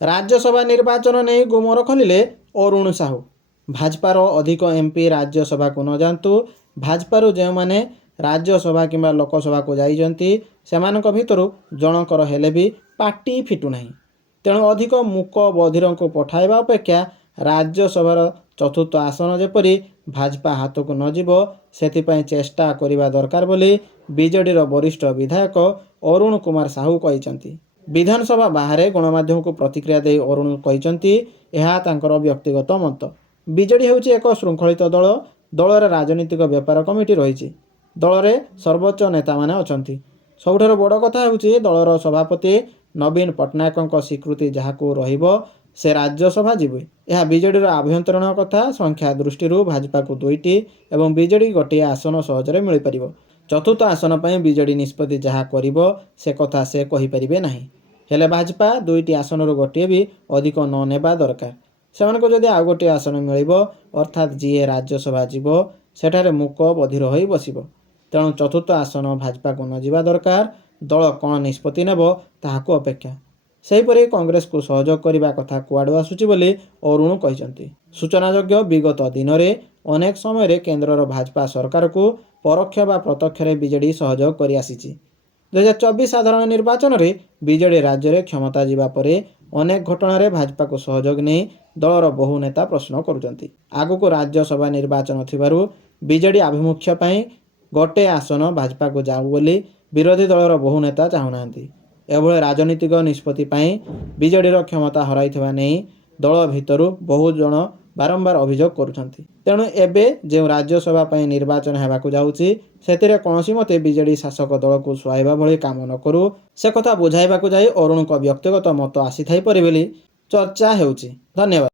राज्यसभा निर्वाचन नहीं गुमर खोलिले अरुण साहू। भाजपार अधिक एमपी राज्यसभा को न जातु। भाजपार जो मैंने राज्यसभा कि लोकसभा को जाइछन्ति सेमानक भितरु जनकर हेले भी पार्टी फिटुना। तेणु अधिक मूक बधिर को पठाइबा अपेक्षा राज्यसभार चतुर्थ आसन जेपरी भाजपा हाथ को नजिब से चेष्टा करने दरकार बोली बीजेडी वरिष्ठ विधायक अरुण कुमार साहू कहते। विधानसभा बाहर गणमाध्यम को प्रतिक्रिया दे अरुण कहते यह तांकर व्यक्तिगत मत। बीजेडी होउछि एक श्रृंखलित दल। दलर राजनीतिक व्यापार कमिटी रही। दल में सर्वोच्च नेता माने अछंती। सबुठार बड़ कथा होउछि दलर सभापति नवीन पट्टनायक स्वीकृति जहाकू रहिबो से राज्यसभा जीवे। यह बीजेडी आभ्यंतरण कथा। संख्या दृष्टि भाजपा को 2टी एवं बीजेडी गोटे आसन सहजरे मिल पारिबो। चतुर्थ आसन पर बीजेडी निष्पत्ति जहाँ करिबो से कथा से कहि परिबे नाही। हेले भाजपा 2टी आसन गोटे भी अधिक न नेबा दरकार। सेमानको जदि आ गोटे आसन मिलिबो अर्थात जीए राज्यसभा जीवो सेठारे मूक बधिर होई बसिबो। तेणु चतुर्थ आसन भाजपा को न जिबा दरकार। दल कौन निष्पत्ति नेबो ताहाकू अपेक्षा। सेहीपरि कांग्रेस को सहयोग करने कथा कुआड़ू आसुची बोली अरुण कहते। सूचनायोग्य विगत दिन में अनेक समय केन्द्रर भाजपा सरकार को परोक्ष व प्रत्यक्ष बीजेडी सहयोग कर आसी। 2024 साधारण निर्वाचन में बीजेडी राज्य में क्षमता जीवा परे अनेक घटना भाजपा को सहयोग नहीं दलर बहु नेता प्रश्न करुचंती। आगको राज्यसभा निर्वाचन थिबारु बीजेडी आभिमुख्य पई गोटे आसन भाजपा को जाऊ बोली विरोधी दलर बहु नेता चाहूनांती। एभले राजनीतिक निष्पत्ति बीजेडी क्षमता हराइथिबा नहीं दल भितर बहु जन बारंबार अभियोग करुछंती। तेणु एबे जो राज्यसभा पई निर्वाचन हेबाकू जाउची सेतिरे कोनोसी मते बीजेडी शासक दल को सुहाइबा भली काम न करू से कथा बुझाइबाकू जाई अरुणक व्यक्तिगत मत आसी थाई परि बोली चर्चा हेउची। धन्यवाद।